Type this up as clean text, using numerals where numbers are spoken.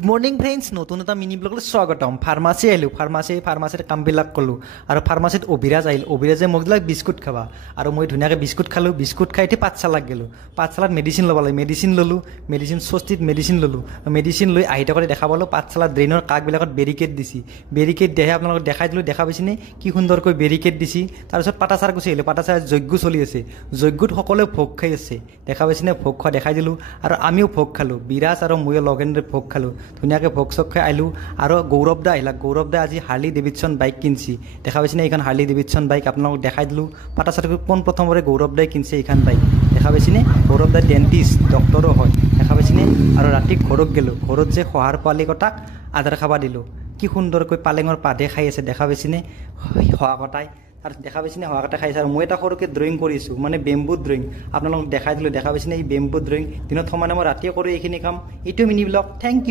Good morning friends, নতুন এটা mini ব্লগলৈ স্বাগতম। ফাৰ্মাচী আহিলোঁ, ফাৰ্মাচীৰ কামবিলাক ক'লোঁ আৰু ফাৰ্মাচীত অভিৰাজ আহিল। অভিৰাজে মোক দিলাক বিস্কুট খাবা আৰু মই ধুনীয়াকৈ বিস্কুট খালোঁ। বিস্কুট খাই উঠি পাঠশালাত গ'লোঁ। পাঠশালাত মেডিচিন ল'ব লাগে, মেডিচিন ল'লোঁ। স্বস্তিত মেডিচিন ল'লোঁ। মেডিচিন লৈ আহি থাকোঁতে দেখা পালোঁ পাঠশালাত ড্ৰেইনৰ কাষবিলাকত বেৰিকেড দিছে। বেৰিকেড দেখাই আপোনালোকক দেখাই দিলোঁ। দেখা পাইছেনে কি সুন্দৰকৈ বেৰিকেড দিছে। তাৰপিছত পাঠাচাৰ গুচি আহিলোঁ। পাঠাচাৰ যজ্ঞ চলি আছে। যজ্ঞত সকলোৱে ভোগ খাই আছে। দেখা পাইছেনে ভোগ খোৱা দেখাই দিলোঁ আৰু আমিও ভোগ খালোঁ। বিৰাজ আৰু ময়ো লগেনে ভোগ খালোঁ। ধুনীয়াকৈ ভোগ চোগ খাই আহিলোঁ আৰু গৌৰৱ দা আহিলাক। গৌৰৱ দা আজি হাৰ্লি ডেভিডছন বাইক কিনছি। দেখা পাইছেনে এইখন হাৰ্লি ডেভিডছন বাইক আপোনালোকক দেখাই দিলোঁ। পাঠাচাৰকৈ পোনপ্ৰথমৰে গৌৰৱ দাই কিনছে এইখন বাইক। দেখা পাইছেনে গৌৰৱ দা ডেণ্টিষ্ট, ডক্টৰো হয়। দেখা পাইছেনে আৰু ৰাতি ঘৰত গ'লোঁ। ঘৰত যে শহাৰ পোৱালি কটাক আধাৰ খাব দিলোঁ। কি সুন্দৰকৈ পালেঙৰ পাতহে খাই আছে। দেখা পাইছেনে শহা কটাই। আৰু দেখা পাইছেনে শহা কটাই খাইছে। আৰু মই এটা সৰুকৈ ড্ৰয়িং কৰিছোঁ, মানে বেম্বু ড্ৰয়িং আপোনালোকক দেখাই দিলোঁ। দেখা পাইছেনে এই বেম্বু ড্ৰয়িং দিনত সমানে মই ৰাতিয়ে কৰোঁ এইখিনি কাম। এইটো মিনি ব্লগ। Thank U.